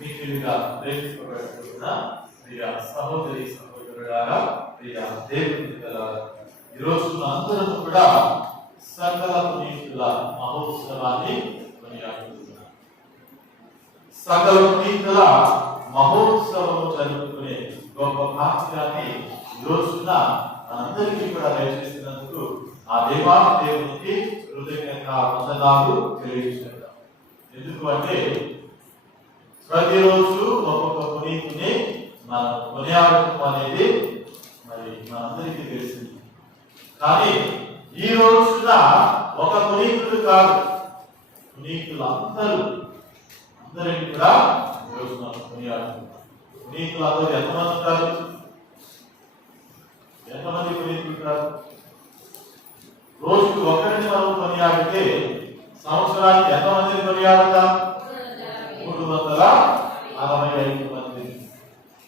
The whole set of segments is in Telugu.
మిక్కిలిగా ప్రేమింపబడుతున్న ప్రియ సహోదరి సహోదరులారా, ప్రియ దేవుని బిడ్డలారా, ఈరోజు అందరం కూడా సకల పునీతుల మహోత్సవాన్ని కొనియాడుతున్నాం. సకల పునీతుల మహోత్సవం జరుపుకునే గొప్ప భాగ్యాన్ని ఈ రోజున అందరికీ కూడా దయచేసినందుకు ఆ దేవునికి కృతజ్ఞత వందనాలు తెలియజేస్తాం. ఎందుకు అంటే ప్రతిరోజు ఒక్కొక్క పునీతుని మనం కొనియాడటం అనేది మరి మనందరికీ తెలిసింది. కానీ ఈ రోజున ఒక పునీతుడు కాదు, అందరినీ కూడా ఈ రోజు మనం కొనియాడుతున్నాం. పునీతులు అందరూ ఎంతమంది ఉంటారు? ఎంతమంది పునీతులు ఉంటారు? రోజుకు ఒకరిని మనం కొనియాడితే సంవత్సరానికి ఎంతమందిని కొనియాడతాం? 365 మంది.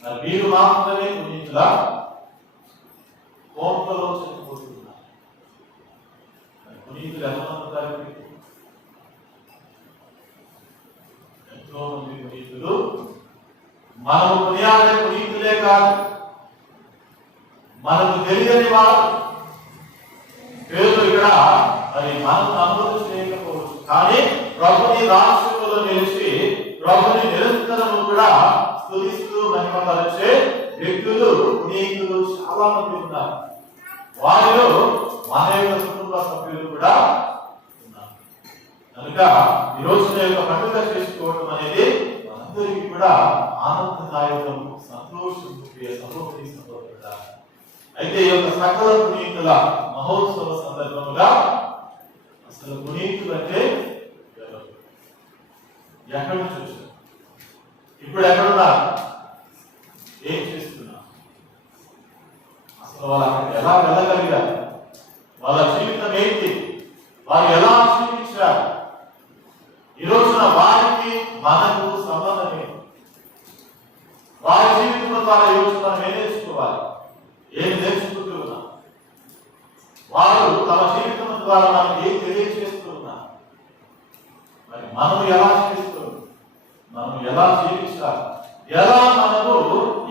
మరి వీరు మాత్రమే పునీతుల కోపంలో చనిపోతున్నారు. పునీతులు ఎంతమంది ఉంటారు? ఎంతో మంది పునీతులు. మనము కొనియాడే పునీతులే కాదు, మనకు తెలియని వారు పేరు ఇక్కడ మరి మనం నమోదు చేయకపోవచ్చు, కానీ ప్రభుని రాష్ట్రంలో నిలిచి ప్రభుని నిరంతరము కూడా స్తుతిస్తూ మహిమపరిచే వ్యక్తులు పునీతులు చాలా మంది ఉన్నారు. వారిలో మన యొక్క కుటుంబ సభ్యులు కూడా ఉన్నారు. కనుక ఈ రోజున యొక్క పండుగ చేసుకోవడం అనేది మనందరికీ కూడా ఆనందదాయకం, సంతోషం. సహోదరి సహోదరుడా, అయితే ఈ యొక్క సకల పునీతుల మహోత్సవ సందర్భంగా అసలు పునీతులు అంటే ఎక్కడి నుంచి వచ్చారు? ఇప్పుడు ఎక్కడున్నారు? ఏం చేస్తున్నారు? అసలు వాళ్ళు అక్కడికి ఎలా వెళ్ళగలిగారు? వాళ్ళ జీవితం ఏంటి? వారు ఎలా జీవించారు? ఈ రోజున వారికి మనకు సంబంధం ఏంటి? వారి జీవితం ద్వారా ఈ రోజు మనం ఏం నేర్చుకోవాలి? ఏం నేర్చుకుంటూ ఉన్నాం? వారు తమ జీవితం ద్వారా మనకి ఏం తెలియజేస్తూ ఉన్నారు? మరి మనం ఎలా చేస్తూ, మనం ఎలా జీవించాలి? ఎలా మనము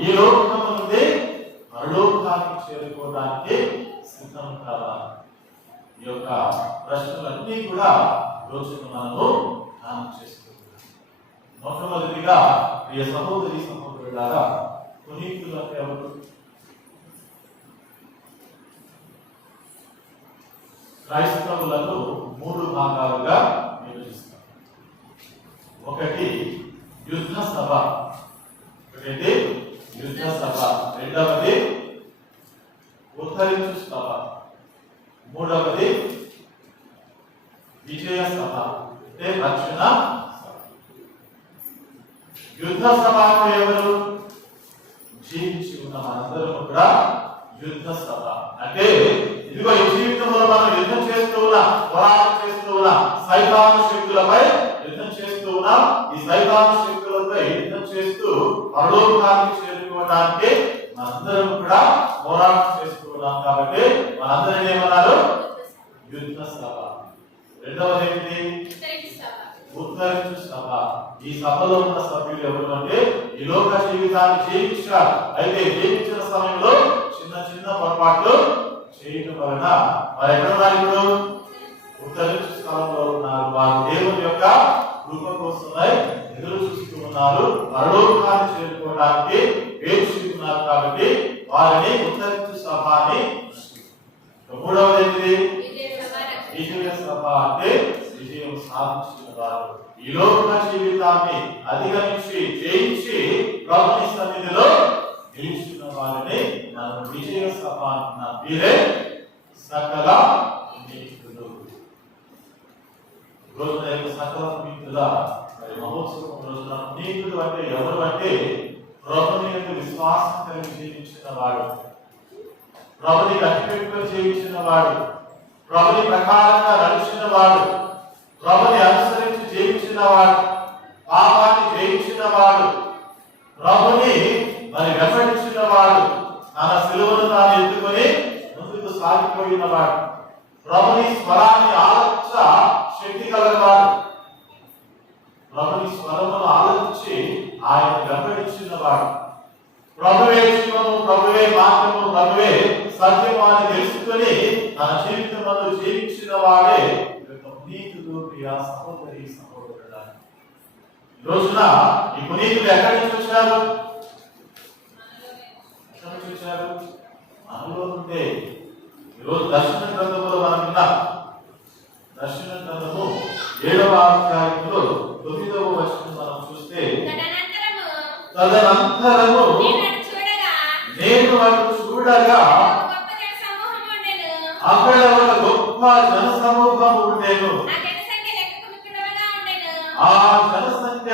ఈ లోకం నుండి పరలోకానికి చేరుకోవడానికి సిద్ధం కావాలి? ఈ యొక్క ప్రశ్నలన్నీ కూడా రోజు మనము ధ్యానం చేసుకుంటున్నాం. మొట్టమొదటిగా ప్రియ సహోదరి సహోదరులారా, పునీతులు అంటే ఎవరు? క్రైస్తవులను 3 భాగాలుగా విభజిస్తారు. ఒకటి యుద్ధ సభ, రెండవది ఉద్ధరించు సభ, మూడవది విజయ సభ అంటే రక్షణ సభ. యుద్ధ సభకు ఎవరు? జీవించి ఉన్న మనందరం కూడా యుద్ధ సభ అంటే ఇదిగో ఈ జీవితంలో మనం యుద్ధం చేస్తూ ఉన్నాం, పోరాటం చేస్తూ ఉన్నాం, సైతాను శక్తులపై యుద్ధం చేస్తూ ఉన్నాం. ఈ సైతాను శక్తులపై యుద్ధం చేస్తూ పరలోకానికి చేరుకోవడానికి మనందరం కూడా పోరాటం చేస్తూ ఉన్నాం. కాబట్టి మనందరం ఏమన్నారు? యుద్ధ సభ. రెండవది ఏంటి? ఉద్ధరించు సభ. ఈ సభలో ఉన్న సభ్యులు ఎవరు అంటే ఈ లోక జీవితాన్ని జీవించారు. అయితే జీవించిన సమయంలో చిన్న చిన్న పొరపాట్లు చేయటం వలన వారు ఎక్కడ ఉన్నారు? ఇప్పుడు ఉత్తరించు స్థలంలో ఉన్నారు. వారు దేవుని యొక్క కృప కోసమై ఎదురు చూస్తూ ఉన్నారు, పరలోకాన్ని చేరుకోవడానికి వేచి ఉన్నారు. కాబట్టి వారిని ఉత్తరించు సభ అని. మూడవది ఏంటి? విజయ సభ అంటే విజయం సాధించిన వారు, ఈ లోక జీవితాన్ని అధిగమించి జయించి ప్రభుని సన్నిధిలో నిలిచిన వారిని మనం విజయ సభ అంటున్నాం. వీరే సకల పునీతులు. రోజున సకల పునీతుల మహోత్సవం రోజున పునీతులు అంటే ఎవరు అంటే ప్రభుని యొక్క విశ్వాసం కలిగి జీవించిన వాడు, ప్రభుని కట్టిపెట్టుకొని జీవించిన వాడు, ప్రభుని ప్రకారంగా నడిచిన వాడు, ప్రభుని అనుసరించి జీవించిన వాడు, పాపాన్ని జయించిన వాడు, ప్రభుని మరి వెంబడించిన వాడు, తన సిలువను తాను ఎత్తుకొని ముందుకు సాగిపోయిన వాడు, ప్రభుని స్వరాన్ని ఆలకించ శక్తి కలవాడు, ప్రభుని స్వరమును ఆలకించి ఆయన వెంబడించిన వాడు, ప్రభువే జీవము, ప్రభువే మార్గము, ప్రభువే సత్యము అని తెలుసుకొని తన జీవితంలో జీవించిన వాడే పునీతుడు. ప్రియ సహోదరి సహోదరుడా, ఈ రోజున ఈ పునీతులు ఎక్కడి నుంచి వచ్చారు? మనలో ఉంటే ఈరోజు దర్శన గ్రంథములో మనం విన్నాం. దర్శన గ్రంథము 7వ అధ్యాయంలో 9వ వచనం మనం చూస్తే, తదనంతరము నేను వాటిని చూడగా అక్కడ ఒక గొప్ప జన సమూహం ఉండేను. ఆ జనసంఖ్య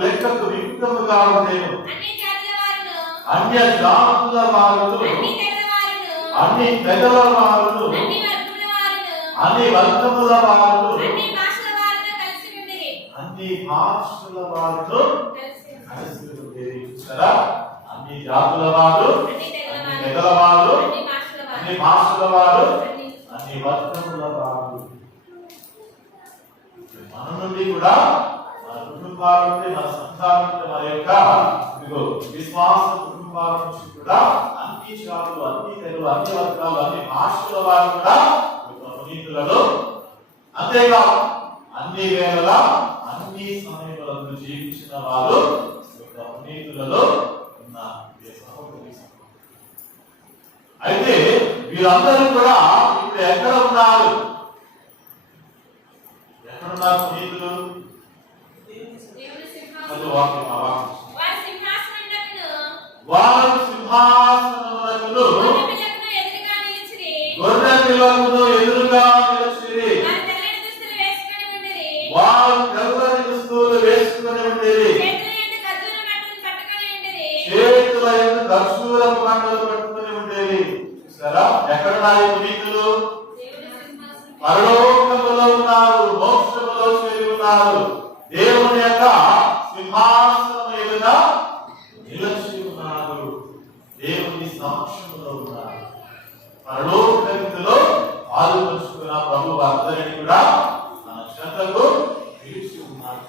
లెక్కకు విముక్తముగా ఉండేను. అన్య జాతుల వారును, అన్ని తెగల వారును, అన్ని వర్గముల వారును, అన్ని భాషల వారును కలిసి ఉండేది. చూసారా? అన్ని జాతుల వారు, అన్ని తెగల వారు, అన్ని భాషల వారు, అన్ని వర్గముల వారు. మన నుండి కూడా, మన కుటుంబాల నుండి, మన సంఘాల నుండి, మన యొక్క విశ్వాస కుటుంబాల నుంచి కూడా అన్ని జాతులు, అన్ని తెగలు, అన్ని వర్గాలు, అన్ని భాషల వారు కూడా పునీతులలో, అంతేకాదు అన్ని వేళల అన్ని సమయములను జీవించిన వారు పునీతులలో ఉన్నారు. అయితే వీరందరూ కూడా ఇప్పుడు ఎక్కడ ఉన్నారు? ఎక్కడున్నారు పునీతులు? వారు సింహాసనములకు గొర్రె పిల్లలను ఎదురుగా నిలిచిరి. వారు తెల్లని దుస్తులు వేసుకుని ఉండేది. చేతుల యందు ఖర్జూర పండ్లు పట్టుకుని ఉండేది. చూసారా? ఎక్కడున్నారు పునీతులు? పరలోకములో ఉన్నారు, మోక్షములో చేరి ఉన్నారు. దేవుని యొక్క సింహాసనం ఎదుట నిలిచి ఉన్నారు. దేవుని సమక్షంలో ఉన్నారు. పరలోకములో పాలుపంచుకున్న ప్రభువు అందరినీ కూడా తన చెంతకు పిలిచి ఉన్నారు.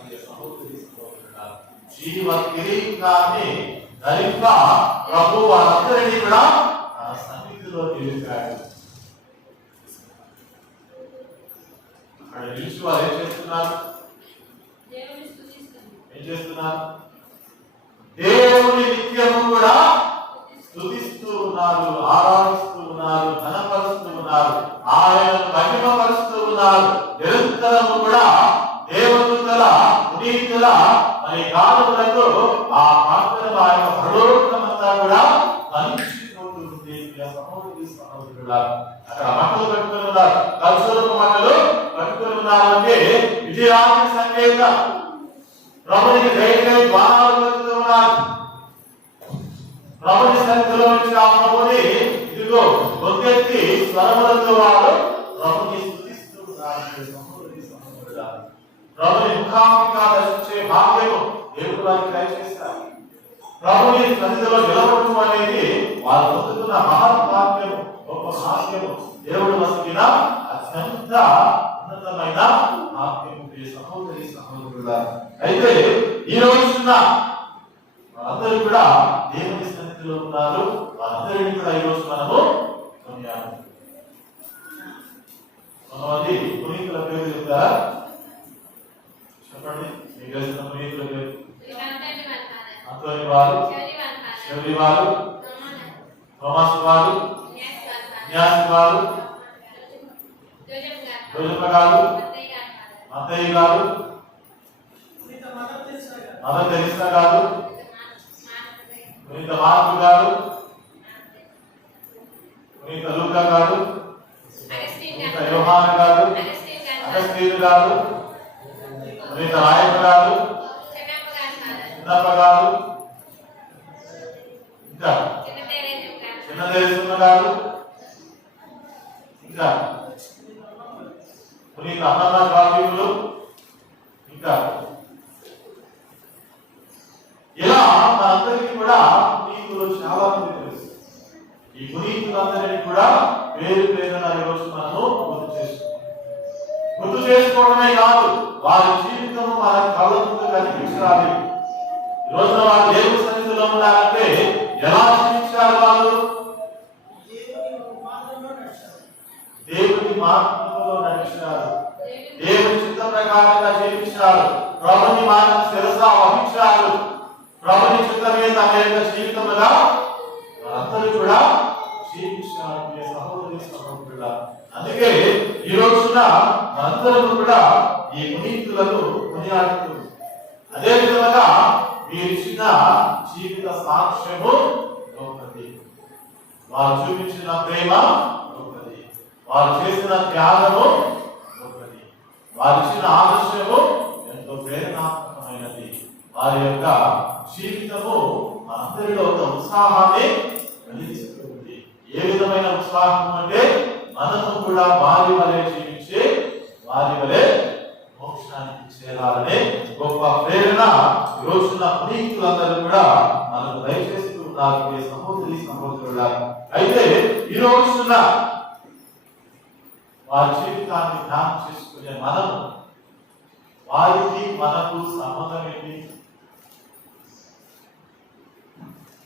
జీవ కిరీటాన్ని ధరింప ప్రభువు అందరినీ కూడా తన సన్నిధిలో నిలిపాడు. అక్కడ నిలిచి వారు ఏం చేస్తున్నారు? దేవుని నిత్యము కూడా స్తుతిస్తూ ఉన్నారు, ఆరాధిస్తూ ఉన్నారు, ఘనపరుస్తూ ఉన్నారు, ఆయనను మహిమపరుస్తూ ఉన్నారు. నిరంతరము కూడా దేవదూతల, పునీతుల అనే గానములతో ఆ ప్రార్థన ఆయన పరలోకమంతా కూడా కలిసిపోతుంది. అక్కడ మంటలు పెట్టుకుని ఉన్నారు, ఖర్జూరపు మంటలు పట్టుకుని ఉన్నారు. అంటే విజయానికి సంకేతం. ప్రభునికి ధైర్యం బాణాలు పెడుతూ ఉన్నారు. ప్రభుని సన్నిధిలో నుంచి ఆ ప్రభుని ఇదిగో గొంతెత్తి స్వరములతో వారు ప్రభుని స్తుతిస్తూ ఉన్నారు. ప్రభుని ముఖాముఖిగా దర్శించే భాగ్యము దేవుడు వారికి దయచేస్తారు. ప్రభుని సన్నిధిలో నిలబడటం అనేది వారు పొందుతున్న మహత్భాగ్యము, గొప్ప భాగ్యము. దేవుడు వసగిన అత్యంత ఉన్నతమైన భాగ్యము. సహోదరి సహోదరులా, అయితే ఈ రోజున అందరూ కూడా దేవుని సన్నిధిలో ఉన్నారు. వారందరినీ కూడా ఈ రోజు మనము కొనియాలి. కొంతమంది పునీతుల పేరు చెప్తారా? చెప్పండి. మీకు తెలిసిన పునీతుల పేరు? అంతోని వారు, శౌరి వారు, థోమస్ వారు, న్యాసి వారు, జోజప్ప గారు, మత్తయ్య గారు, మదర్ తెరిసా గారు, పునీత మార్కు గారు, పునీత లూకా గారు, పునీత యోహాను గారు, అగస్టీను గారు, పునీత రాయప్ప గారు, చిన్నప్ప గారు, ఇంకా చిన్న దేశమ్మ గారు, ఇంకా పునీత అన్నదాన బాధ్యులు, ఇంకా ఇలా మనందరికీ కూడా పునీతులు చాలా మంది తెలుసు. ఈ పునీతులందరినీ కూడా పేరు పేరున ఈరోజు మనము గుర్తు చేసుకోవడమే కాదు, వారి జీవితం మన కళ్ళ ముందు కనిపించాలి. ఈ రోజున వాళ్ళు దేవుని సన్నిధిలో ఉండాలంటే ఎలా జీవించాలి? వాళ్ళు దేవుని మార్గంలో నడిచారు, దేవుని చిత్త ప్రకారంగా జీవించారు, ప్రభుని మార్గం శిరసా వహించారు, ప్రభుని చిత్తమే తమ యొక్క జీవితముగా అందరూ కూడా జీవించారు. సహోదరి సహోదరుల, అందుకే ఈ రోజున మనందరూ కూడా ఈ పునీతులను కొనియాడుతూ అదే విధంగా వీరిచ్చిన జీవిత సాక్ష్యము గొప్పది, వారు చూపించిన ప్రేమ గొప్పది, వారు చేసిన త్యాగము గొప్పది, వారు ఇచ్చిన ఆదర్శము ఎంతో ప్రేరణాత్మకమైనది. వారి యొక్క జీవితము మనందరిలో ఒక ఉత్సాహాన్ని కలిగిస్తుంది. ఏ విధమైన ఉత్సాహం అంటే మనము కూడా వారి వలె జీవించే, వారి వలె మోక్షానికి చేరాలనే గొప్ప ప్రేరణ ఈ రోజున పునీతులందరూ కూడా మనకు దయచేస్తూ ఉన్నారు. సహోదరి సహోదరుల, అయితే ఈ రోజున వారి జీవితాన్ని ధ్యానం చేసుకునే మనము వారికి మనకు సంబంధం ఏంటి?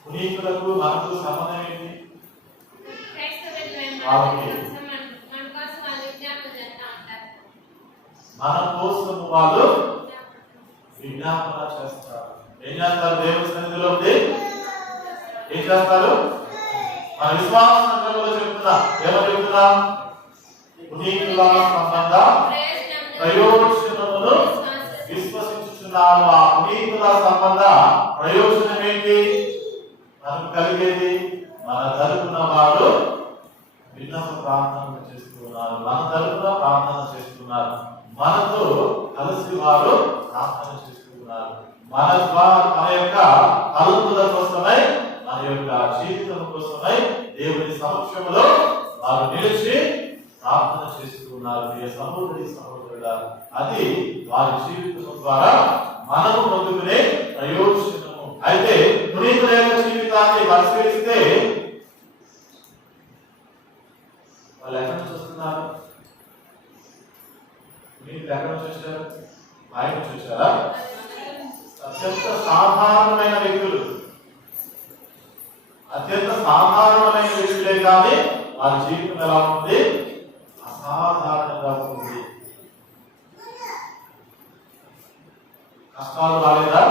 పునీతులకు మనకు సంబంధం ఏంటి? మన కోసం వాళ్ళు విజ్ఞాపన చేస్తారు. ఏం చేస్తారు? దేవుని సన్నిధిలో ఏం చేస్తారు? మన విశ్వాస సంఘంలో చెప్తున్నా, ఏమో చెప్తున్నా? పునీతుల సంబంధ ప్రయోజనమును విశ్వసించుచున్నాను. ఆ పునీతుల సంబంధ ప్రయోజనం ఏంటి? మనకు కలిగేది మన తరపున వారు విన్నప ప్రార్థన చేస్తున్నారు, మన తరపున ప్రార్థన చేస్తున్నారు, మనతో కలిసి వారు ప్రార్థన చేస్తున్నారు. మన యొక్క తలంపుల కోసమై, మన యొక్క జీవితం కోసమై దేవుని సమక్షంలో వారు నిలిచి ప్రార్థన చేస్తున్నారు. సహోదరి సహోదరుల, అది వారి జీవితం ద్వారా మనము పొందుకునే ప్రయోజనము. అయితే పునీతుల యొక్క జీవితాన్ని పరిశీలిస్తే వాళ్ళు ఎక్కడ నుంచి వస్తున్నారు? మీరు ఎక్కడ నుంచి వచ్చారు? ఆయన నుంచి వచ్చారా? అత్యంత సాధారణమైన వ్యక్తులు, అత్యంత సాధారణమైన వ్యక్తులే కానీ వారి జీవితం ఎలా ఉంది? అసాధారణంగా ఉంది. కష్టాలు రాలేదా?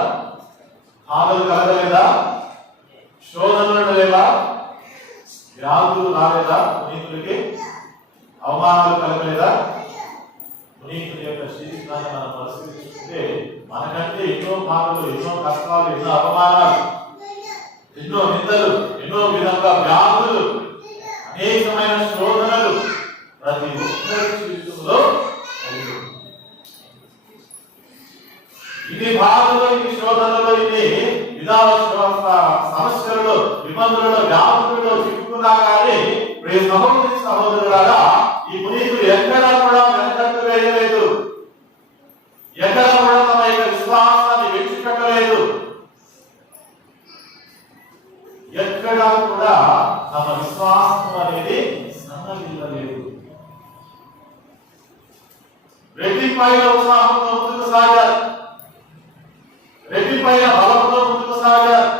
బాధలు కలగలేదా? శోధనలు లేవా? వ్యాధులు రాలేదా? పునీతులకి అవమానాలు కలగలేదా? పునీతుల యొక్క జీవితాన్ని మనం పరిశీలించుకుంటే మనకంటే ఎన్నో బాధలు, ఎన్నో కష్టాలు, ఎన్నో అవమానాలు, ఎన్నో నిందలు, ఎన్నో విధంగా వ్యాధులు, అనేకమైన శోధనలు ప్రతి ఒక్కరి జీవితంలో ఇన్ని బాధలు, ఇన్ని శోధనలు, ఇన్ని విధాల సమస్యలలో, ఇబ్బందులలో, వ్యాధులలో చిక్కుకున్నా కానీ ప్రియ సహోదరి సహోదరులారా, ఈ పునీతులు ఎక్కడా కూడా వెనకట్టు వేయలేదు, ఎక్కడ కూడా తమ యొక్క విశ్వాసాన్ని విడిచిపెట్టలేదు, ఎక్కడా కూడా తమ విశ్వాసం అనేది సన్నగిల్లలేదు. రెట్టింపైన ఉత్సాహంతో ముందుకు సాగారు, రెట్టింపైన బలంతో ముందుకు సాగారు,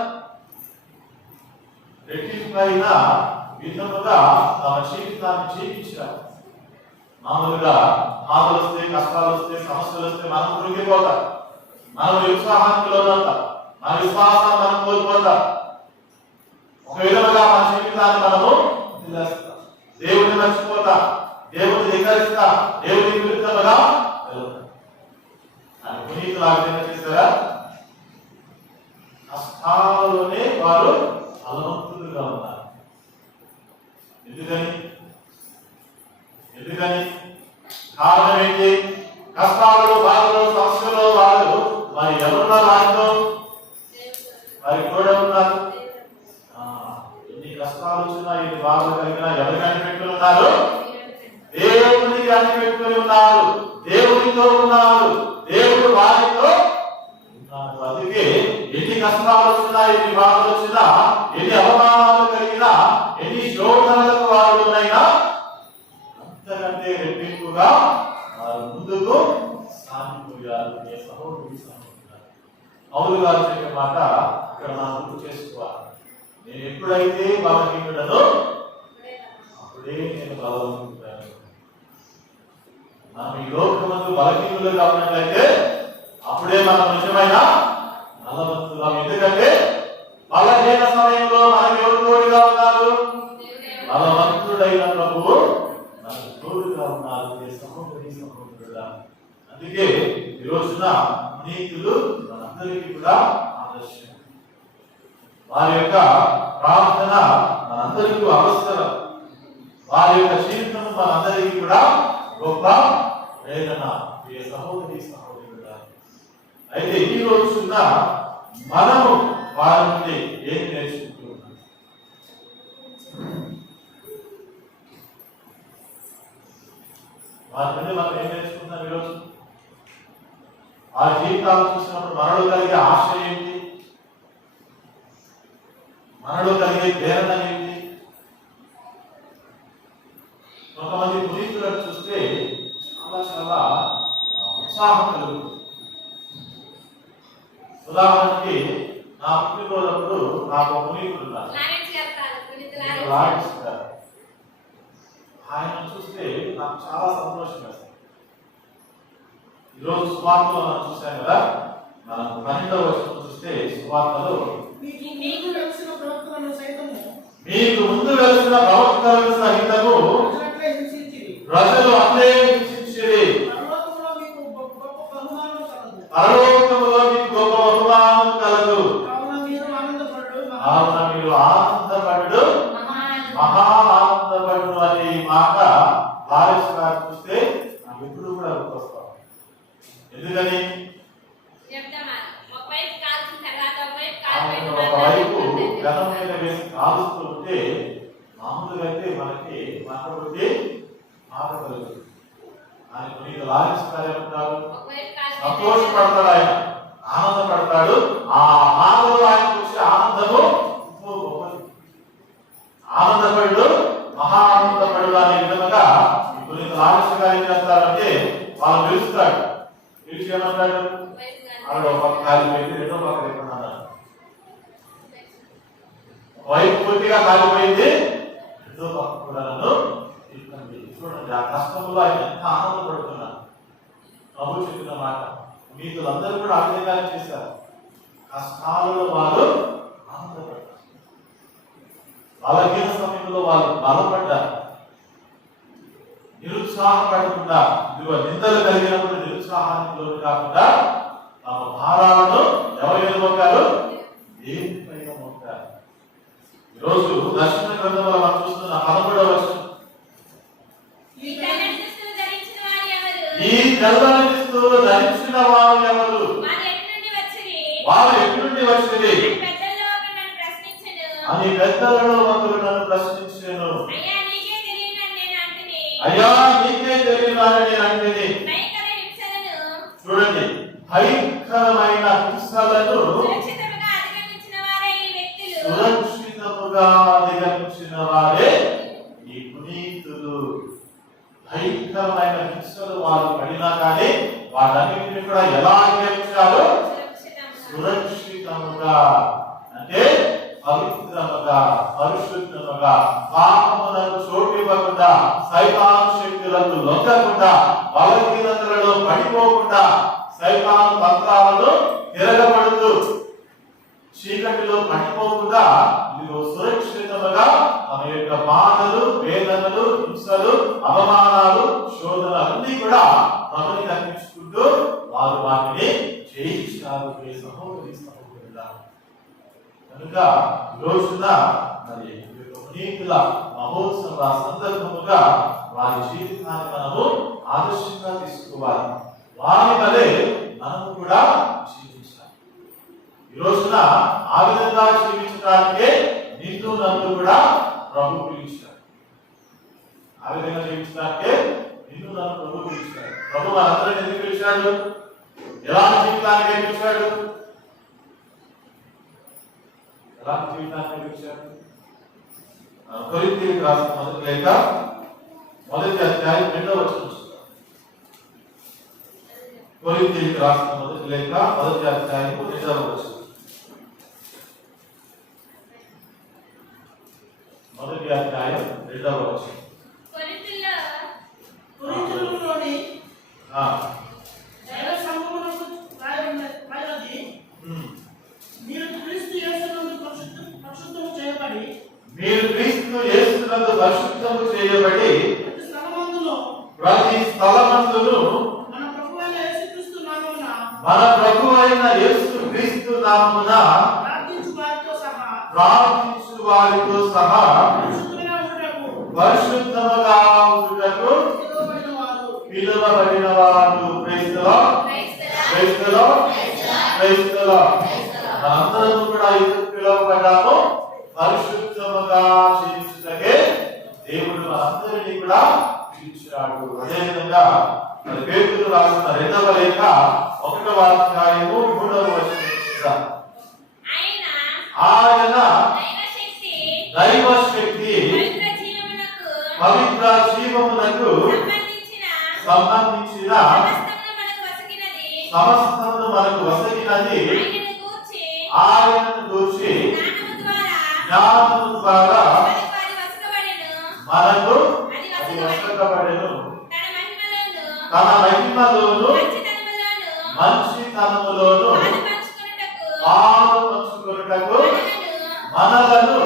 రెట్టింపైన విధముగా తమ జీవితాన్ని జీవించారు. మామూలుగా బాధలు వస్తే, కష్టాలు వస్తే, సమస్యలు వస్తే మనం కృంగిపోతాం, మనం ఉత్సాహానికి లోనవుతాం, మన విశ్వాసాన్ని మనం కోల్పోతాం, ఒక విధముగా మన జీవితాన్ని మనము వదిలేస్తాం, దేవుడిని మర్చిపోతాం, దేవుడిని ధిక్కరిస్తాం, దేవుడికి విరుద్ధముగా వెళ్తాం. అని పునీతులు ఆ విధంగా చేశారా? కష్టాలలోనే వారు బలవంతులుగా ఉన్నారు. ఎందుకని కారణం ఏంటి? కష్టాలు, బాధలు, సమస్యలు వాళ్ళు మరి ఎవరున్నారు? ఆయనతో వారికి కూడా ఉన్నారు. ఎన్ని కష్టాలు వచ్చినా, ఎన్ని బాధలు కలిగినా ఎవరికి అనిపెట్టుకుని ఉన్నారు? దేవునికి అనిపెట్టుకుని ఉన్నారు, దేవునితో ఉన్నారు, దేవుడు వారితో ఉన్నారు. అందుకే ఎన్ని కష్టాలు వచ్చినా, ఎన్ని బాధలు వచ్చినా, ఎన్ని అవమానాలు కలిగినా, ఎన్ని శోధనలకు వారునైనా అంతకంటే రెట్టింపుగా వారు ముందుకు సాగిపోయారు. సహోదరి సహోదరులారా, పౌలు గారు చెప్పే మాట ఇక్కడ మనం గుర్తు చేసుకోవాలి. నేను ఎప్పుడైతే బలహీనుడనో అప్పుడే నేను బలవంతుడను. మనం ఈ లోకమందు బలహీనులుగా ఉన్నట్లయితే అప్పుడే మనం నిజమైన బలవంతులం. ఎందుకంటే బలహీన సమయంలో మనకు ఎవరు తోడుగా ఉన్నారు? బలవంతుడైన ప్రభువు మనకు తోడుగా ఉన్నారు. సహోదరి సహోదరుడా, అందుకే ఈ రోజున నీతులు మనందరికీ కూడా ఆదర్శం. వారి యొక్క ప్రార్థన మనందరికీ అవసరం. వారి యొక్క జీవితం మనందరికీ కూడా గొప్ప ప్రేరణ. ప్రియ సహోదరి సహోదరుడా, అయితే ఈ రోజున మనము వారి నుండి ఏం నేర్చుకుంటున్నాం? వారి నుండి మనం ఏం నేర్చుకుంటున్నాం? ఈరోజు ఆ జీవితాలు చూసినప్పుడు మనలో కలిగే ఆశ ఏంటి? మనలో కలిగే ప్రేరణ ఏంటి? కొంతమంది పునీతులను చూస్తే చాలా చాలా ఉత్సాహం కలుగుతుంది. ఉదాహరణకి నా పుట్టినరోజప్పుడు నాకు పునీతుడు ఉన్నారు, ఆయన చూస్తే నాకు చాలా సంతోషం వేస్తుంది. ఈరోజు సువార్తలో మనం చూసాం కదా, మనం 12వ వచనం చూస్తే సువార్తలో మీకు ముందు వెలిసిన ప్రవక్తలను సహితము ప్రజలు అట్లే హింసించిరి. పరలోకములో మీకు గొప్ప బహుమానం కలదు. కావున మీరు ఆనందపడు, మహా ఆనందపడు అనే మాట వారిస్ గారు చూస్తే నాకు ఎప్పుడు కూడా గుర్తొస్తాం. ఎందుకని? ఒకవైపు గతం మీద వేసి కాలుస్తూ ఉంటే మామూలుగా అయితే మనకి మాట్లాడితే మాట కలుగుతుంది. ఆయన కొన్ని వారిస్ గారు ఏమంటారు? సంతోషపడతాడు, ఆయన ఆనందపడతాడు. ఆ మాటలో ఆయనకు వచ్చే ఆనందము ఆనందపడు, మహా ఆనందపడు అనే విధంగా కొన్ని వారిస్ గారు ఏం చేస్తారంటే వాళ్ళు పిలుస్తాడు. పిలిచి ఏమంటాడు? అక్కడ ఒక కాలిపోయింది, రెండో పక్క ఎక్కడ వైపు పూర్తిగా కాలిపోయింది, రెండో పక్క కూడా నన్ను చూడండి. ఆ కష్టంలో ఆయన ఎంత ఆనందపడుతున్నారు. ప్రభు చెప్పిన మాట మీకులందరూ కూడా ఆ విధంగా చేశారు. కష్టాలలో వారు ఆనందపడ్డారు, బలహీన సమయంలో వాళ్ళు బలపడ్డారు. నిరుత్సాహపడకుండా, ఇదిగో నిందలు కలిగినప్పుడు నిరుత్సాహానికి లోను కాకుండా తమ భారాలను ఎవరి మోకారు? దేవుని పైన మోకారు. ఈరోజు దర్శన గ్రంథంలో మనం చూస్తున్న 13వ వచనం, ఈ తెల్లని దుస్తులు ధరించిన వారు ఎవరు? వారు ఎక్కడి నుండి వచ్చింది అని పెద్దలలో ఒకరు నన్ను ప్రశ్నించాను. అయ్యా నీకే తెలియదని నేను అంటేనే. చూడండి, భయంకరమైన హింసలను సురక్షితముగా అధిగమించిన వారే ఈ పునీతులు. భయంకరమైన హింసలు వారు పడినా కానీ వాటన్నింటినీ కూడా ఎలా అధిగమించారు? సురక్షితముగా, అంటే పవిత్రముగా, పరిశుద్ధముగా, పాపములకు చోటివ్వకుండా, సైతాను శక్తులకు లొంగకుండా, బలహీనతలలో పడిపోకుండా, సైతాను తంత్రాలను తిరగబడుతూ చీకటిలో పడిపోకుండా ఇదిగో సురక్షితముగా మన యొక్క బాధలు, వేదనలు, హింసలు, అవమానాలు, శోధనలు అన్ని కూడా ప్రభుని కనిపించుకుంటూ వారు వాటిని జయించారు. సహోదరి సహోదరులా, కనుక ఈ రోజున మరి పునీతుల మహోత్సవ సందర్భముగా వారి జీవితాన్ని మనము ఆదర్శంగా తీసుకోవాలి. వారి వలె మనము కూడా జీవించాలి. ఈ రోజున ఆ విధంగా జీవించడానికే నిన్ను నన్ను కూడా ప్రభు పిలిచాడు. ఆ విధంగా జీవించడానికే నిన్ను నన్ను ప్రభు పిలిచాడు. ప్రభు మనందరిని ఎందుకు పిలిచాడు? ఎలాంటి జీవితానికి పిలిచాడు? ఎలాంటి జీవితానికి పిలిచాడు? కొరింథీయులకు రాసిన మొదటి లేఖ 1వ అధ్యాయం 2వ వచనం. కొరింథీయులకు రాసిన మొదటి లేక మొదటి అధ్యాయము 2వ వచనం. మొదటి అధ్యాయం 2వ వచనం. కొరింథీయులలోని దైవ సంఘమునకు రాయబడినది, మీరు క్రీస్తు యేసునందు పరిశుద్ధము చేయబడి ప్రతి స్థలమందును మన ప్రభువైన యేసుక్రీస్తు నామమున ప్రార్థించు వారితో సహా పరిశుద్ధముగా ఉండుటకు పిలువబడిన వారు. Praise the Lord, praise the Lord, praise the Lord. మనందరం కూడా ఎందుకు పిలువబడ్డాము? పరిశుద్ధముగా జీవించుటకే దేవుడు మనందరినీ కూడా పిలిచాడు. అదేవిధంగా మరి పేతురు రాసిన 2వ లేఖ 1వ అధ్యాయము 3వ వచనం. ఆయన దైవ శక్తి పవిత్ర జీవమునకు సంబంధించిన సమస్తమును మనకు వసగినది ఆయనను గూర్చి జ్ఞానము ద్వారా మనకు అది వసగబడెను. తన మహిమలోను మంచితనములోను పాలు పంచుకొనుటకు మనలను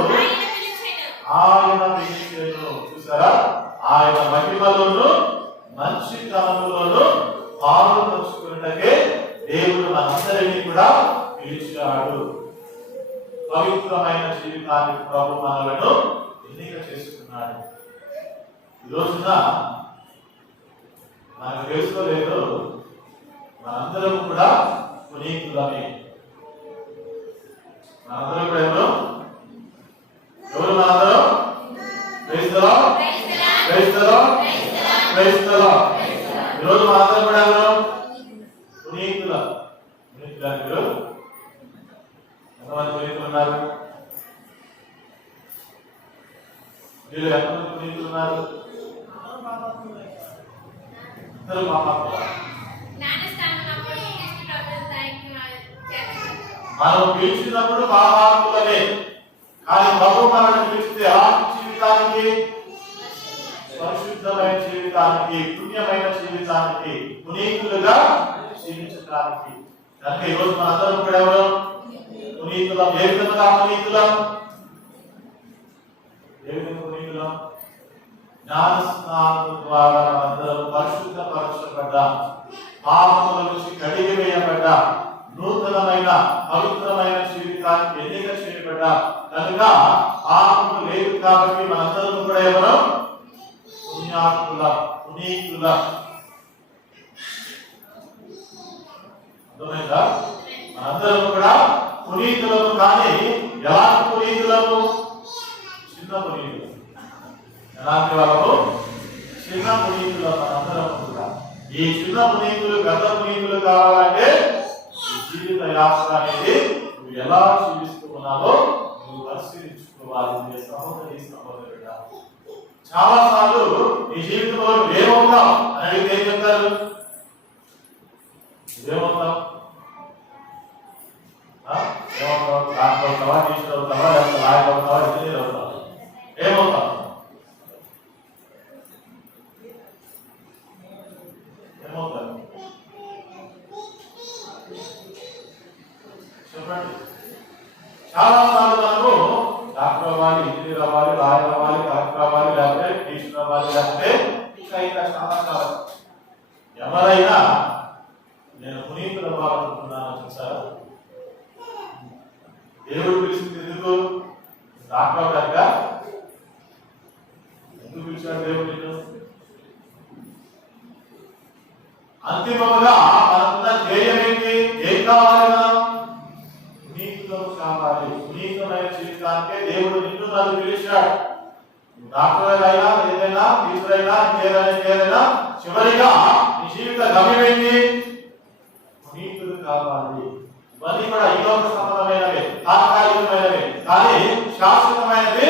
ఆయన పిలిచెను. చూసారా? ఆయన మహిమలోను మంచితనములోను పాలు పంచుకొనుటకే దేవుడు మనందరినీ కూడా పిలిచాడు. పవిత్రమైన జీవితానికి ప్రభు మనలను ఎన్నిక చేసుకున్నాడు. ఈ రోజున మనకు తెలుసుకోలేదు, మనందరం కూడా పునీతులమే. మనందరం కూడా ఎవరు మనందరం? Praise the Lord, praise the Lord, praise the Lord. ఈరోజు మనందరం కూడా ఎవరు? పునీతులు. పునీతులు ఎంతమంది పునీతులు ఉన్నారు? మీరు ఎంతమంది పునీతులు ఉన్నారు? అందరూ పాపాత్ములు. మనం పిలిచినప్పుడు పాపాత్ములమే, కానీ ప్రభు మనల్ని పిలిస్తే ఎలాంటి జీవితానికి? పరిశుద్ధమైన జీవితానికి, పుణ్యమైన జీవితానికి, పునీతులుగా జీవించడానికి. కనుక ఈరోజు మనందరం కూడా ఎవరు? పునీతులం. ఏ విధంగా పునీతులం? ఏ విధంగా పునీతులం? జ్ఞాన స్నానం ద్వారా మనందరం పరిశుద్ధపరచబడ్డాం, పాపముల నుంచి కడిగి వేయబడ్డా, నూతనమైన పవిత్రమైన జీవితానికి ఎన్నిక చేయబడ్డా. కనుక పాపము లేదు కాబట్టి మనందరం కూడా ఎవరు? పుణ్యాత్ముల, పునీతుల. అర్థమైందా? మనందరం కూడా పునీతులము. కానీ ఎలాంటి పునీతులము? చిన్న పునీతులు. ఎలాంటి వాళ్ళము? చిన్న పునీతులు. మనందరం కూడా ఈ చిన్న పునీతులు పెద్ద పునీతులు కావాలంటే ఈ జీవిత యాత్ర అనేది నువ్వు ఎలా జీవిస్తూ ఉన్నావో నువ్వు పరిశీలించుకోవాలి. సహోదరి సహోదరుడా, చాలా సార్లు నీ జీవితంలో ఏమవుతాం అని అడిగితే ఏం చెప్తారు? ఏమవుతాం? ఏమవుతావు? డాక్టర్ అవుతావా, టీచర్ అవుతావా, లేకపోతే లాయర్ అవుతావా, ఇంజనీర్ అవుతావా? ఏమవుతావు? ఏమవుతారు? చెప్పండి. చాలా సార్లు మనము డాక్టర్ అవ్వాలి, ఇంజనీర్ అవ్వాలి, లాయర్ అవ్వాలి, కలెక్టర్ అవ్వాలి, లేకపోతే టీచర్ అవ్వాలి, లేకపోతే ఇంకా చాలా చాలా. ఎవరైనా నేను పునీతులు అవ్వాలనుకుంటున్నాను చూసారా? దేవుడు పిలిచింది ఎందుకు? డాక్టర్ కనుక. ఎందుకు పిలిచాడు దేవుడు నిన్ను? అంతిమంగా మనకున్న ధ్యేయం ఏంటి? ఏం కావాలి? మనం పునీతులు కావాలి. పునీతమైన జీవితానికే దేవుడు నిన్ను నన్ను పిలిచాడు. డాక్టర్ అయినా, ఏదైనా టీచర్ అయినా, ఇంకేదైనా చివరిగా నీ జీవిత గమ్యం ఏంటి? పునీతులు కావాలి. ఇవన్నీ కూడా ఈ లోక సంబంధమైనవే, తాత్కాలికమైనవే, కానీ శాశ్వతమైనది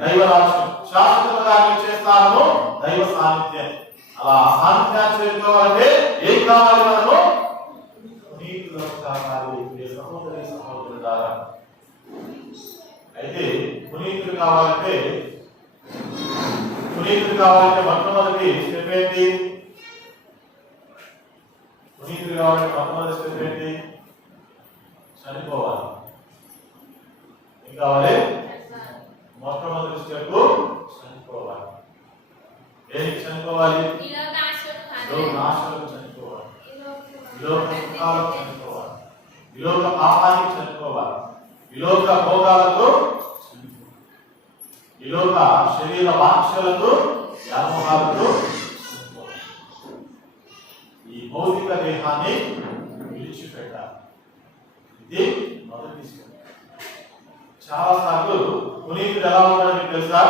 దైవరాజ్యం. శాశ్వతంగా చేస్తాము దైవ సాన్నిధ్యం. అలా సాన్నిధ్యాన్ని చేరుకోవాలంటే ఏం కావాలి? మనము పునీతులు సహకారి ప్రియ సహోదరి సహోదరులారా, అయితే పునీతులు కావాలంటే మొట్టమొదటి స్టెప్ ఏంటి? పునీతులు కావాలంటే మొట్టమొదటి స్టెప్ ఏంటి? చనిపోవాలి. ఏం కావాలి? మొట్టమొదటి స్టెప్ చనిపోవాలి. ఏది చనిపోవాలి? నాశనం చనిపోవాలి, విలోక సుఖాలకు చనిపోవాలి, విలోక పాపానికి చనిపోవాలి, విలోక భోగాలకు చనిపోవాలి, విలోక శరీర వాంఛలకు వ్యామోహాలకు చనిపోవాలి. ఈ భౌతిక దేహాన్ని విడిచిపెట్టాలి. ఇది మొదటి స్టెప్. చాలా సార్లు పునీతుడు ఎలా ఉంటాడో మీకు తెలుసా?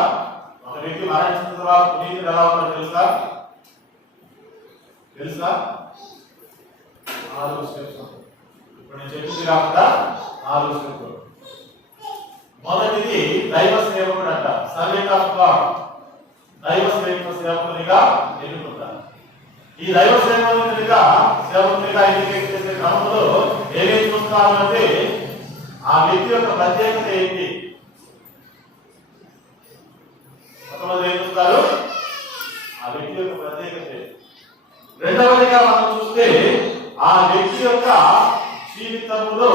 ఒక వ్యక్తి మరణించిన తర్వాత పునీతుడు ఎలా ఉంటాడో తెలుసా? 4 స్టెప్స్. ఇప్పుడు నేను చెప్పింది కాకుండా 4 స్టెప్లు. మొదటిది దైవ సేవకుడు అంట, సర్వెంట్ ఆఫ్ గాడ్. దైవ సేవకునిగా ఎన్నుకుంటారు. ఈ దైవ సేవకునిగా ఎన్నిక చేసే క్రమంలో ఏమేమి చూస్తారు అంటే ఆ వ్యక్తి యొక్క ప్రత్యేకత ఏంటి? మొట్టమొదటి ఏం చూస్తారు? ఆ వ్యక్తి యొక్క ప్రత్యేకత. రెండవదిగా మనం చూస్తే ఆ వ్యక్తి యొక్క జీవితంలో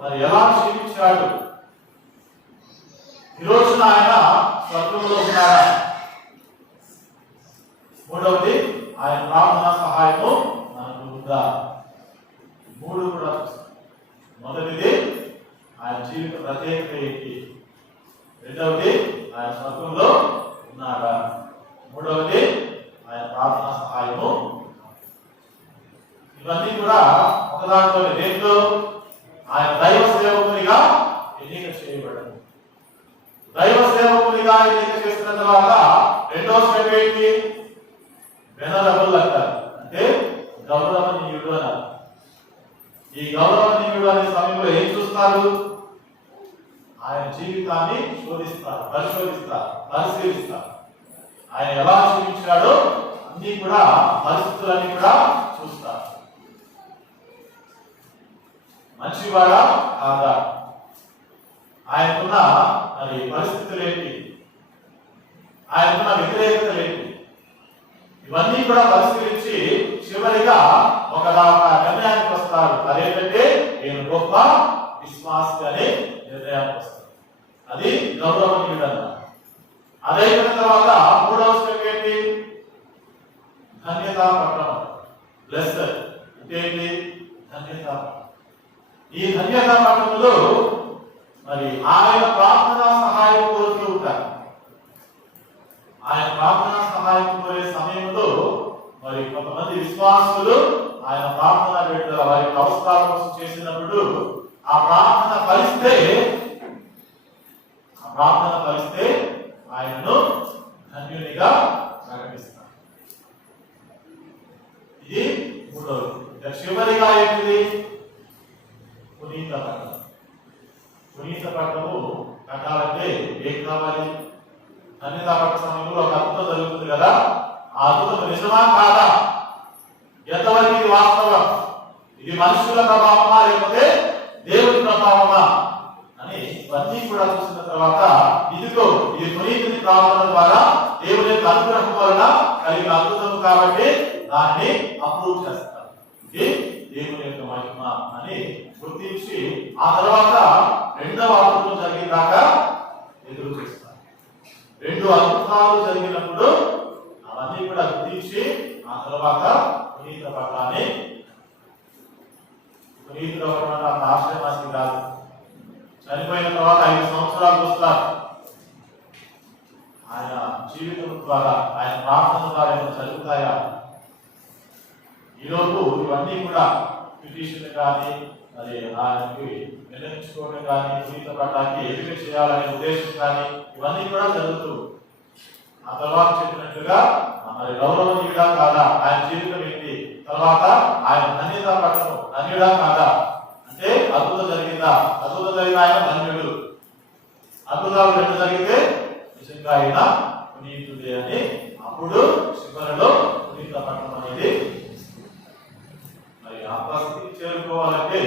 మరి ఎలా జీవించాడు, ఈ రోజున ఆయన స్వర్గంలో ఉన్నాడా? మూడవది ఆయన ప్రార్థనా సహాయము మనకు ఉందా? 3 కూడా చూస్తాం. మొదటిది ఆయన జీవిత ప్రత్యేకత ఏంటి? రెండవది ఆయన స్వర్గంలో ఉన్నాడా? మూడవది ఆయన ప్రార్థనా సహాయము. ఇవన్నీ కూడా ఒకదాంట్లో దేంట్లో? ఆయన దైవ సేవకునిగా ఎన్నిక చేయబడ్డాడు. దైవ సేవకునిగా ఎన్నిక చేసిన తర్వాత రెండో స్టెప్ ఏంటి? వెనరబుల్ అంటారు, అంటే గౌరవనీయుడు అన్నారు. ఈ గౌరవనీయుడు అనే సమయంలో ఏం చూస్తారు? ఆయన జీవితాన్ని పరిశీలిస్తారు. ఆయన ఎలా జీవించాడో అన్ని కూడా, పరిస్థితులన్నీ కూడా చూస్తారు. మంచివాడా కాదా, ఆయనకున్న మరి పరిస్థితులు ఏంటి, ఆయనకున్న వ్యతిరేకతలు ఏంటి, ఇవన్నీ కూడా పరిశీలించి చివరిగా ఒక నిర్ణయానికి వస్తారు. అదేంటంటే నేను గొప్ప విశ్వాసి అనే నిర్ణయానికి వస్తారు. అది గౌరవనీయుడు అన్నారు. అదైన తర్వాత మూడవ స్టెప్ ఏంటి? ధన్యతా పత్రం. బ్లెస్సర్ అంటే ఏంటి? ధన్యతా పత్రం. ఈ ధన్యతా పత్రంలో మరి ఆయన ప్రార్థనా సహాయం కోరుతూ ఉంటారు. ఆయన ప్రార్థనా సహాయం కోరే సమయంలో మరి కొంతమంది విశ్వాసులు ఆయన ప్రార్థన వేడుదల వారి అవసరాల కోసం చేసినప్పుడు ఆ ప్రార్థన ఫలిస్తే ఆయనను ధన్యునిగా ప్రకటిస్తారు. ఇది మూడవది. చివరిగా ఏంటిది? పునీత పట్టం. పునీత పట్టము కట్టాలంటే ఏం కావాలి? ధన్యతా పట్ట సమయంలో ఒక అద్భుతం జరుగుతుంది కదా, ఆ అద్భుతం నిజమా కాదా, ఎంతవరకు ఇది వాస్తవం, ఇది మనుషుల ప్రభావమా లేకపోతే దేవుడి ప్రభావమా అని ఇవన్నీ కూడా చూసిన తర్వాత ఇదిగో ఇది పునీతుని ప్రార్థన ద్వారా దేవుని యొక్క అనుగ్రహం వలన కలిగిన అద్భుతం కాబట్టి దాన్ని అప్రూవ్ చేస్తారు. ఇది దేవుని యొక్క మహిమ అని గుర్తించి ఆ తర్వాత రెండవ అద్భుతం జరిగిందాకా ఎదురు చేస్తారు. 2 అద్భుతాలు జరిగినప్పుడు అవన్నీ కూడా గుర్తించి ఆ తర్వాత పునీతుడు అవ్వడం ఆశ్రయవాసి కాదు. చనిపోయిన తర్వాత 5 సంవత్సరాలు చూస్తారు. ఆయన జీవితం ద్వారా, ఆయన ప్రార్థన ద్వారా జరుగుతాయా? ఈలోపు ఇవన్నీ కూడా పిటిషన్ కానీ మరి ఆయనకి నిర్ణయించుకోవడం కానీ పునీత పట్టానికి ఎదురు చేయాలనే ఉద్దేశం కానీ ఇవన్నీ కూడా జరుగుతూ ఆ తర్వాత చెప్పినట్లుగా మరి గౌరవనీయుడా కాదా, ఆయన జీవితం ఏంటి, తర్వాత ఆయన ధన్యతా పట్టణం ధన్యుడా కాదా, అంటే అద్భుతం జరిగిందా, అద్భుతం జరిగిన ఆయన ధన్యుడు, అద్భుతాలు 2 జరిగితే నిజంగా ఆయన పునీతుడే అని అప్పుడు చివరిలో పునీత పట్టణం అనేది మరి ఆ పరిస్థితి చేరుకోవాలంటే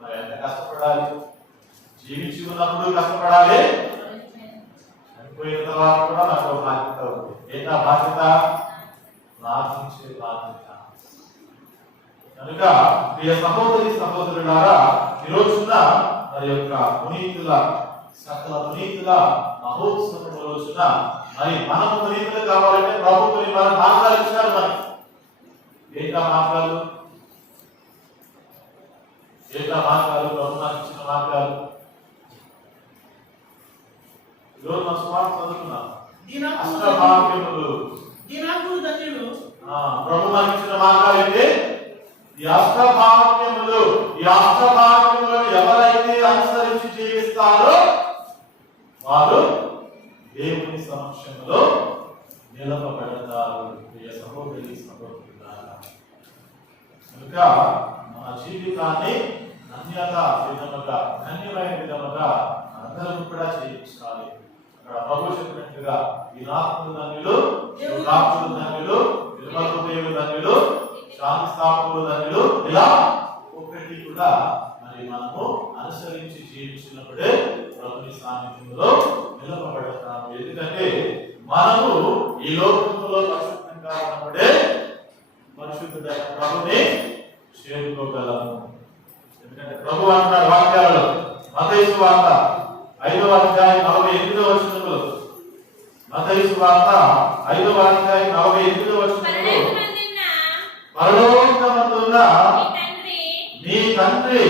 మరి ఎంత కష్టపడాలి? జీవించి ఉన్నప్పుడు కష్టపడాలి, చనిపోయిన తర్వాత కూడా నాకు ఒక బాధ్యత ఉంది. ఏంటా బాధ్యత? ప్రార్థించే బాధ్యత. కనుక ప్రియ సహోదరి సహోదరులారా, ఈ రోజున మరి యొక్క పునీతుల సకల పునీతుల మహోత్సవం రోజున మరి మనము పునీతులు కావాలంటే ప్రభు కొన్ని మన మార్గాలు ఇచ్చారు. మనకి ఏంటా మార్గాలు? ఏంటా మార్గాలు? ప్రభు మనకి ఇచ్చిన మార్గాలు. ఈరోజు మన సువార్త చదువుకున్నాం. అష్టభాగ్యములు ప్రభు మనకి ఇచ్చిన మార్గాలు ఏంటి? ఈ అష్టభాగ్యములు. ఈ అష్టభాగ్యములను ఎవరైతే అనుసరించి జీవిస్తారో వారు దేవుని సమక్షంలో నిలపబడతారు. ప్రియ సహోదరి సహోదరులారా, కనుక మన జీవితాన్ని ధన్యమైన విధముగా అందరం కూడా జీవించాలి. అక్కడ ప్రభు చెప్పినట్టుగా ఈ రాత్రులు ధన్యులు, రాత్రులు ధన్యులు, నిర్మల హృదయులు ధన్యులు, శాంతి స్థాపకులు ధన్యులు. ఇలా ఒకటి కూడా మరి మనము అనుసరించి జీవించినప్పుడే ప్రభుని సాన్నిధ్యంలో నిలపబడతాము. ఎందుకంటే మనము ఈ లోకంలో పరిశుద్ధంగా ఉన్నప్పుడే పరిశుద్ధుడైన ప్రభుని చేరుకోగలము. ఎందుకంటే ప్రభు అంటున్నాడు వాక్యాలలో, మత్తయి సువార్త 5వ అధ్యాయం 48వ వచనంలో, మత్తయి సువార్త 5వ అధ్యాయం 48వ వచనంలో, పరలోకమందున్న నీ తండ్రి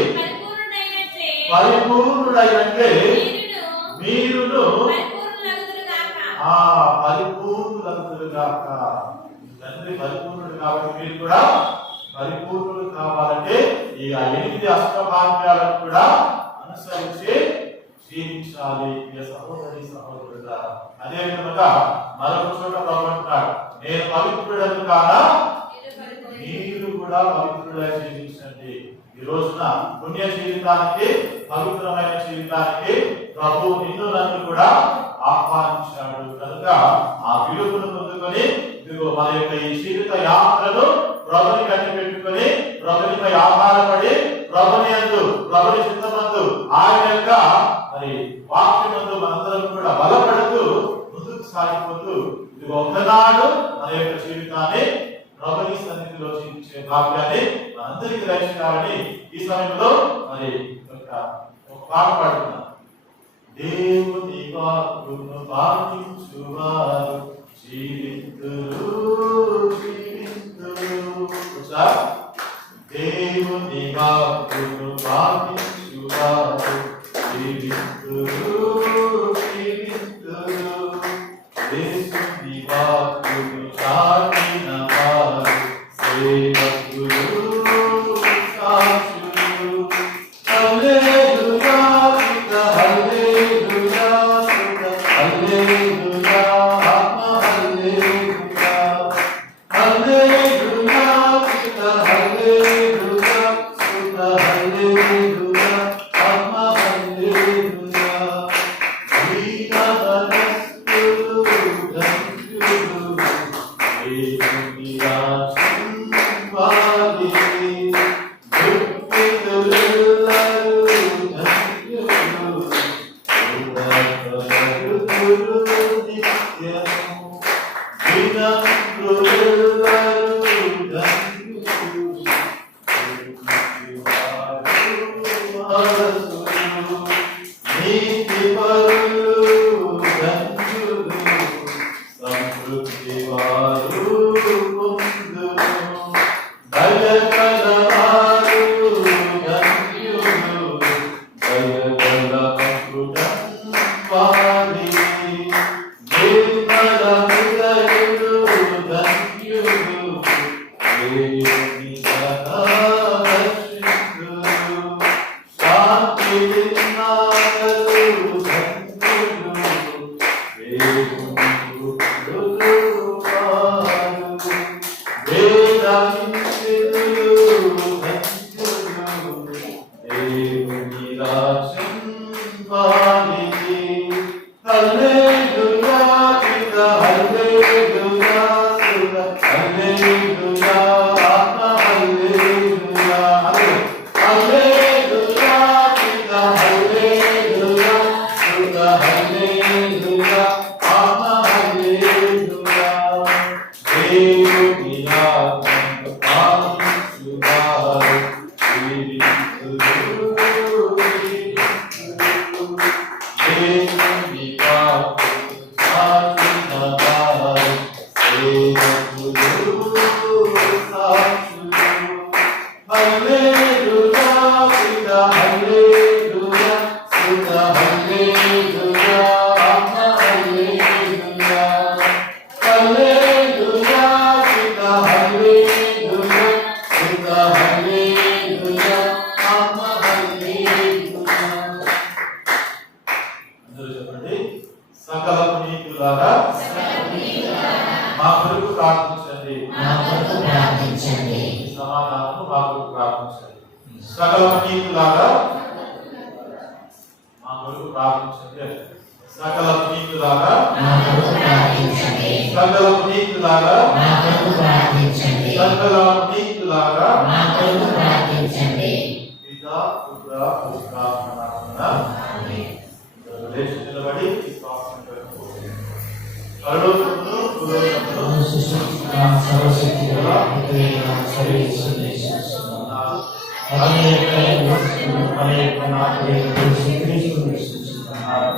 పరిపూర్ణుడైనట్లే మీరును పరిపూర్ణులగుదురుగాక. తండ్రి పరిపూర్ణుడు కాబట్టి మీరు కూడా పరిపూర్ణులు కావాలంటే ఈ 8 అష్టభాగ్యాలను కూడా అనుసరించి జీవించాలి. సహోదరి సహోదరుడా, అదే విధంగా మరొక చోట ప్రభు అంటున్నాడు, నేను పవిత్రుడను కాదా మీరు కూడా పవిత్రుడై జీవించండి. ఈ రోజున పుణ్య జీవితానికి, పవిత్రమైన జీవితానికి ప్రభు నిన్ను నన్ను కూడా ఆహ్వానించాడు. కనుక ఆ పిలుపును పొందుకొని ఇదిగో మన యొక్క ఈ జీవిత యాత్రను ప్రభుని కట్టి పెట్టుకొని, ప్రభునిపై ఆధారపడి, ప్రభుని చిత్తమందు ఆయన యొక్క మరి వాక్యమందు మనందరం కూడా బలపడుతూ ముందుకు సాగిపోతూ ఇదిగో ఒకనాడు మన యొక్క జీవితాన్ని ప్రభుని సన్నిధిలో జీవించే భాగ్యాన్ని మనందరికీ దయచేయాలని ఈ సమయంలో మరి ఒక పాట పాడుతున్నాం. దేవుని వాక్కును పాటించువారు జీవింతురు. దేవుని వాక్కును పాటించువారు జీవింతురు. దేవుని వాక్కును చాటిన వారు సేవకులు, సాక్షులు. హల్లెలూయా, హల్లెలూయా, హల్లెలూయా, ఆత్మ హల్లెలూయా, హల్లెలూయా, హల్లెలూయా, హల్లెలూయా, ఆత్మ హల్లెలూయా. సకల పునీతులారా మా కొరకు ప్రార్థించండి. సమాధానము మా కొరకు ప్రార్థించండి. సకల పునీతులారా మా కొరకు ప్రార్థించండి. సకల పునీతులారా సకల పునీతులారా సకల పునీతులారా పితా పుత్ర పవిత్రాత్మ నామమున లేచి నిలబడి విశ్వాసం పెట్టుకోండి. పరలోకమును భూలోకమును సర్వశక్తి గల సర్వేశ్వరుని అనేక నాకుడు శ్రీకృష్ణుని సూచిస్తున్నారు.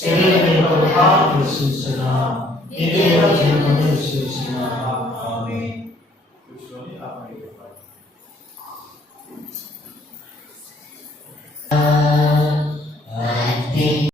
శరీరం